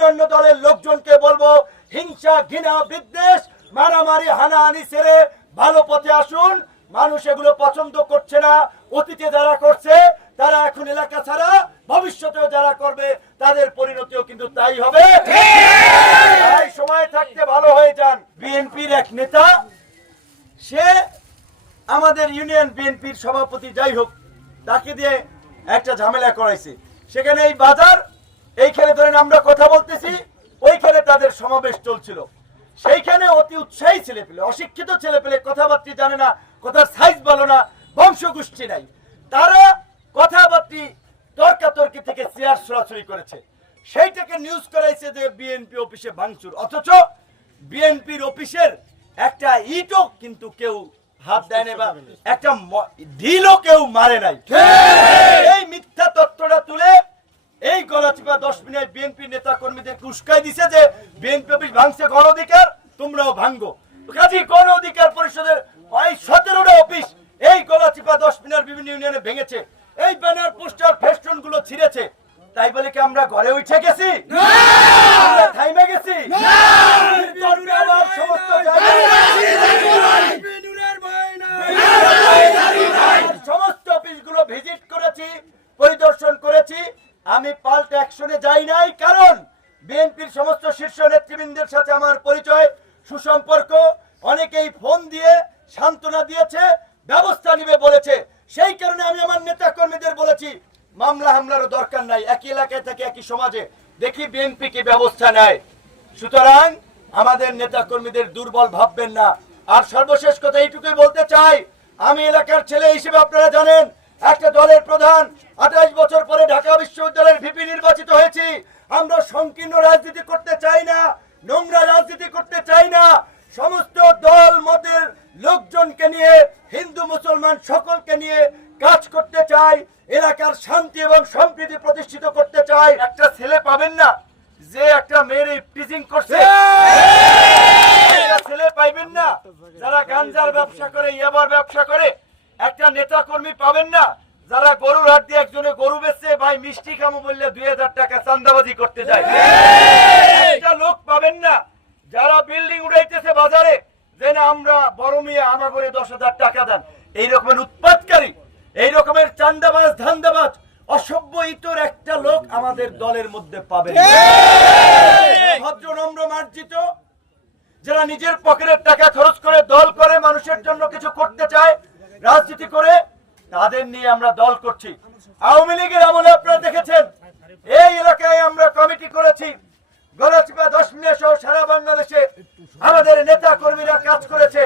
অন্যান্য দলের লোকজনকে বলব, হিংসা, ঘৃণা, বিদ্বেষ, মারামারি, হানাহানি ছেড়ে ভালো পথে আসুন। মানুষ এগুলো পছন্দ করছে না, অতীতে যারা করছে, তারা এখন এলাকা ছাড়া ভবিষ্যতেও যারা করবে, তাদের পরিণতিও কিন্তু তাই হবে। তাই সময় থাকতে ভালো হয়ে যান। বিএনপির এক নেতা, সে আমাদের ইউনিয়ন বিএনপির সভাপতি যাই হোক, তাকে দিয়ে একটা ঝামেলা করাইছে। সেখানে এই বাজার, এইখানে ধরেন আমরা কথা সমাবেশ চলছিল। সেইখানে অতি উৎসাহী ছেলে পেলে অশিক্ষিত ছেলে পেলে কথাবার্তা জানে না কথার সাইজ ভালো না বংশগোষ্ঠী নাই। তারা কথাবার্তি তর্কাতর্কি থেকে চেয়ার সরাসরি করেছে। সেইটাকে নিউজ করাইছে যে বিএনপি অফিসে ভাঙচুর। অথচ বিএনপির অফিসের একটা ইটও কিন্তু কেউ হাত দেয় না বা একটা ঢিলও কেউ মারে নাই। এই মিথ্যা তথ্যটা তুলে গণ অধিকার পরিষদের ওই সতেরোটা অফিস। এই গলাচিপা দশ মিনিট বিভিন্ন ভেঙেছে। এই ব্যানার, পোস্টার, ফেস্টুনগুলো ছিঁড়েছে। তাই বলে কি আমরা ঘরে উঠে গেছি? আমরা থাইমে গেছি তর্কে আবার সমস্ত জায়গায় সমস্ত অফিসগুলো ভিজিট করেছি পরিদর্শন করেছি আমি পাল্টা অ্যাকশনে যাই নাই, কারণ বিএনপির সমস্ত শীর্ষ নেতৃবৃন্দের সাথে আমার পরিচয়, সুসম্পর্ক, অনেকেই ফোন দিয়ে সান্ত্বনা দিয়েছে, ব্যবস্থা নিবে বলেছে। সেই কারণে আমি আমার নেতা কর্মীদের বলেছি, মামলা হামলারও দরকার নাই, একই এলাকায় থেকে একই সমাজে। দেখি বিএনপি কি ব্যবস্থা নেয়। সুতরাং আমাদের নেতা কর্মীদের দুর্বল ভাববেন না। আর সর্বশেষ কথা এইটুকুই বলতে চাই, আমি এলাকার ছেলে হিসেবে আপনারা জানেন, একটা দলের প্রধান আঠাশ ভিপি নির্বাচিত হয়েছি। আমরা সংকীর্ণ রাজনীতি করতে চাই না নোংরা রাজনীতি করতে চাই না। সমস্ত দল মতের লোকজনকে নিয়ে হিন্দু মুসলমান সকলকে নিয়ে কাজ করতে চাই এলাকার শান্তি এবং সম্প্রীতি প্রতিষ্ঠিত করতে চাই। একটা ছেলে পাবেন না যে একটা মেয়ের টিচিং করছে। ছেলে পাইবেন না যারা গাঞ্জার ব্যবসা করে ইয়াবার ব্যবসা করে একটা নেতা কর্মী পাবেন না যারা গরুর হাট দিয়ে একজনে গরু বেচছে ভাই মিষ্টি খামো বললে দুই হাজার টাকা চান্দাবাজি করতে যায়। একটা লোক পাবেন না। যারা বিল্ডিং উড়াইতেছে বাজারে যে না আমরা বড় মিয়া আমার করে দশ হাজার টাকা দেন। এই রকমের উৎপাদকারী এই রকমের চান্দাবাজ ধান্দাবাজ অসভ্য ইতর একটা লোক আমাদের দলের মধ্যে পাবেন ভদ্র নম্র মার্জিত যারা নিজের পকেটের টাকা খরচ করে দল করে মানুষের জন্য কিছু করতে চায় রাজনীতি করে তাদের নিয়ে আমরা দল করছি। আওয়ামী লীগের আমলে আপনারা দেখেছেন, এই এলাকায় আমরা কমিটি করেছি। গলাচিপা দশ মিনিট সহ সারা বাংলাদেশে আমাদের নেতা কর্মীরা কাজ করেছে।